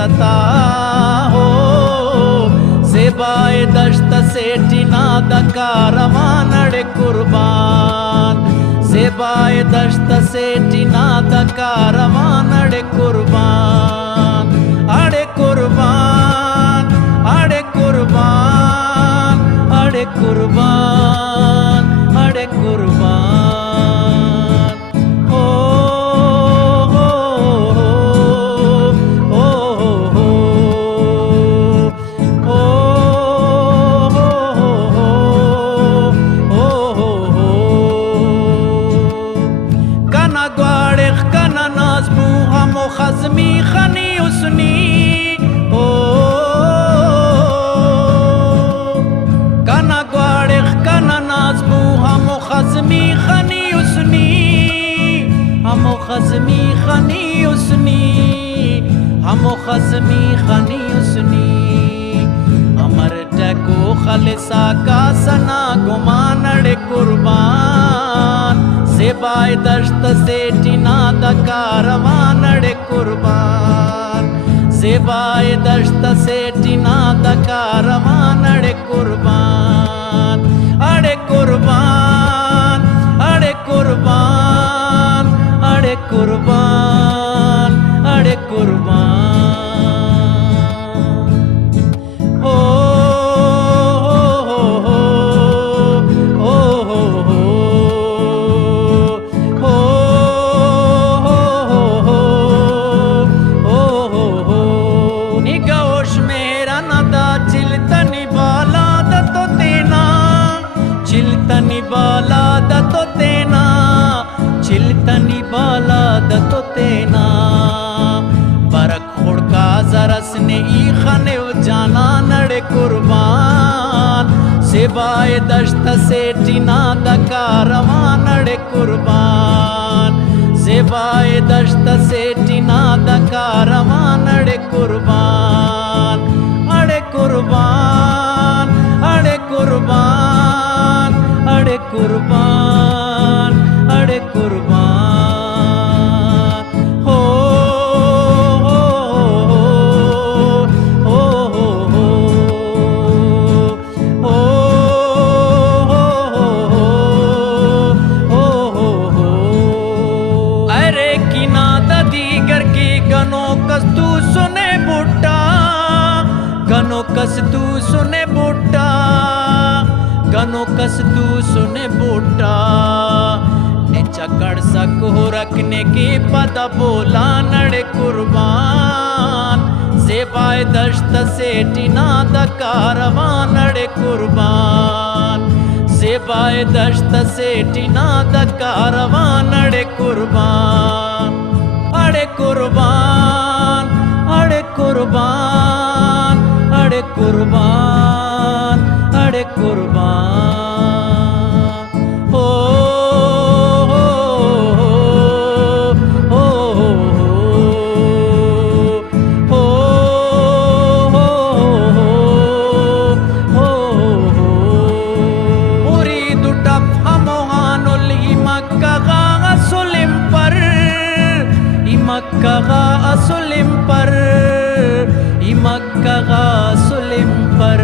सता हो सेबाए दश्त सेठिना दकारवानड़े कुर्बान सेबाए दश्त सेठिना दकारवानड़े कुर्बान अड़े कुर्बान अड़े कुर्बान अड़े कुर्बान अड़े कुर्बान खज़मी खनी उसनी ओ कना ग्वाड़े कना नाज़बू हम खज़मी खनी उसनी हम खज़मी खनी उसनी हम खज़मी खनी उसनी अमर टको खलसा का सना गुमानड़े कुर्बान सेबाए दश्त सेठिना दकारवानड़े कुर्बान सेबाए दश्त सेठिना दकारवानड़े कुर्बान अड़े कुर्बान अड़े कुर्बान अड़े कुर्बान अड़े कुर्बान चिलतनी बाला दतो तेना चिलतनी बाला दतो तेना बरक खुड़का जरस ने ई खने जाना नड़े कुर्बान सेबाए दश्त सेठिना दकारवानड़े कुर्बान सेबाए दश्त सेठिना दकारवानड़े कुर्बान अड़े कुर्बान अड़े कुर्बान अड़े कुर्बान अड़े कुर्बान हो अरे किना दीगर की गनो कस तू सुने बुट्टा गनो कस तू सुने बुट्टा गनो कस तू सुने बूटा ने चकड़ सक हो रखने के पता बोला नड़े कुर्बान सेबाए दश्त सेठिना दकारवानड़े कुर्बान सेबाए दश्त सेठिना दकारवानड़े कुर्बान अड़े कुर्बान अड़े कुर्बान अड़े कुर्बान अड़े कुर्बान हो मुरीद टप हमोहानुल इमक्का असुलिम पर इमक्का असुलिम पर इमक्का असुलिम पर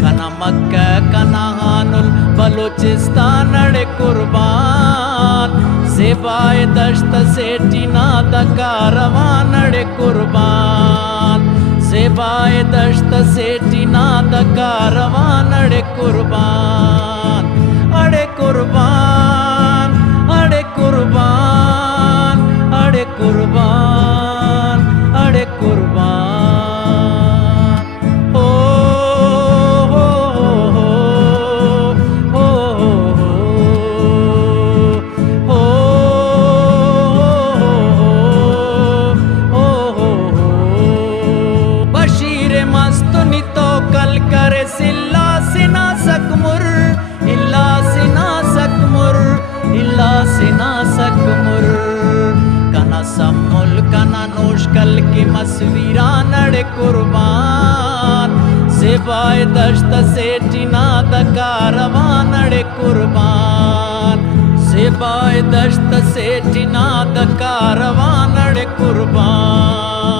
कना मक्का कना हानुल बलूचिस्तान अड़े कुर्बान सेबाए दश्त सेठिना दकारवानड़े कुर्बान सेबाए दश्त सेठिना दकारवानड़े कुर्बान अड़े कुर्बान अड़े कुर्बान अड़े कुर्बान अड़े कुर्बान कल की मसवीरा नड़े कुर्बान सेबाए दश्त सेठिना दकारवानड़े कुर्बान सेबाए दश्त सेठिना दकारवानड़े कुर्बान।